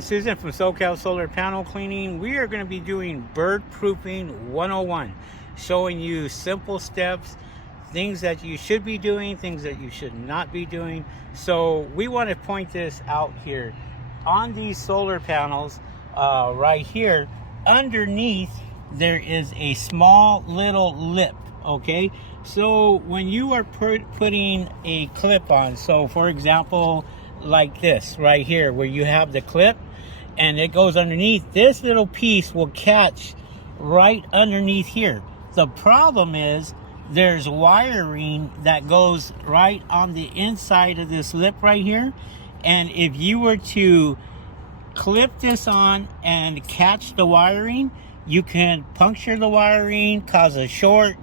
and Susan from SoCal Solar Panel Cleaning. We are going to be doing bird proofing 101, showing you simple steps, things that you should be doing, things that you should not be doing. So we want to point this out here. On these solar panels, right here, underneath, there is a small little lip, okay? So when you are putting a clip on, so for example, like this right here, where you have the clip and it goes underneath, this little piece will catch right underneath here. The problem is there's wiring that goes right on the inside of this lip right here, and if you were to clip this on and catch the wiring, you can puncture the wiring, cause a short,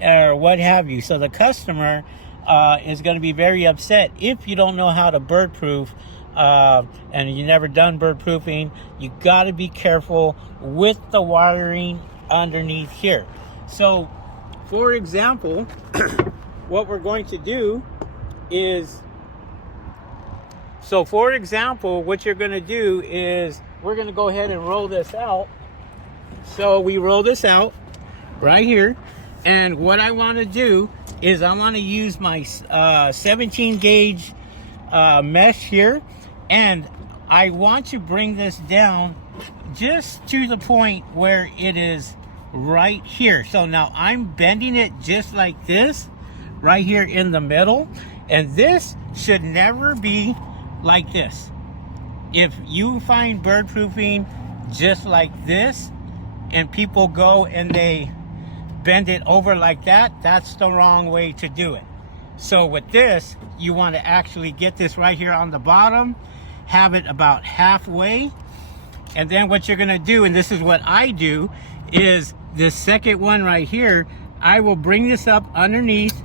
or what have you. So the customer is going to be very upset if you don't know how to bird proof, and you never done bird proofing. You got to be careful with the wiring underneath here. So for example, what we're going to do is, what you're going to do is we're going to go ahead and roll this out. So we roll this out right here, and what I want to do is I want to use my 17 gauge mesh here, and I want to bring this down just to the point where it is right here. So now I'm bending it just like this right here in the middle, and this should never be like this. If you find bird proofing just like this and people go and they bend it over like that, that's the wrong way to do it. So with this, you want to actually get this right here on the bottom, have it about halfway, and then what you're going to do, and this is what I do, is this second one right here, I will bring this up underneath,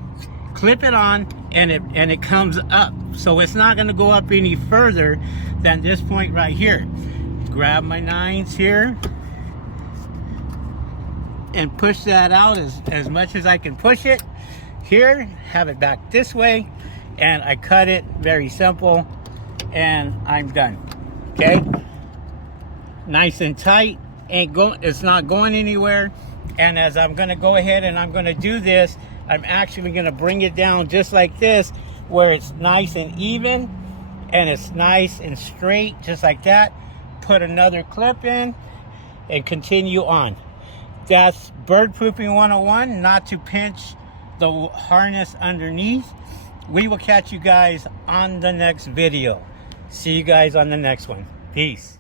clip it on, and it comes up. So it's not going to go up any further than this point right here. Grab my nines here and push that out as much as I can push it. Here, have it back this way, and I cut it. Very simple, and I'm done. Okay, nice and tight. It's not going anywhere. And as I'm going to go ahead and I'm going to do this, I'm actually going to bring it down just like this, where it's nice and even and it's nice and straight, just like that. Put another clip in and continue on. That's bird proofing 101, not to pinch the harness underneath. We will catch you guys on the next video. See you guys on the next one. Peace.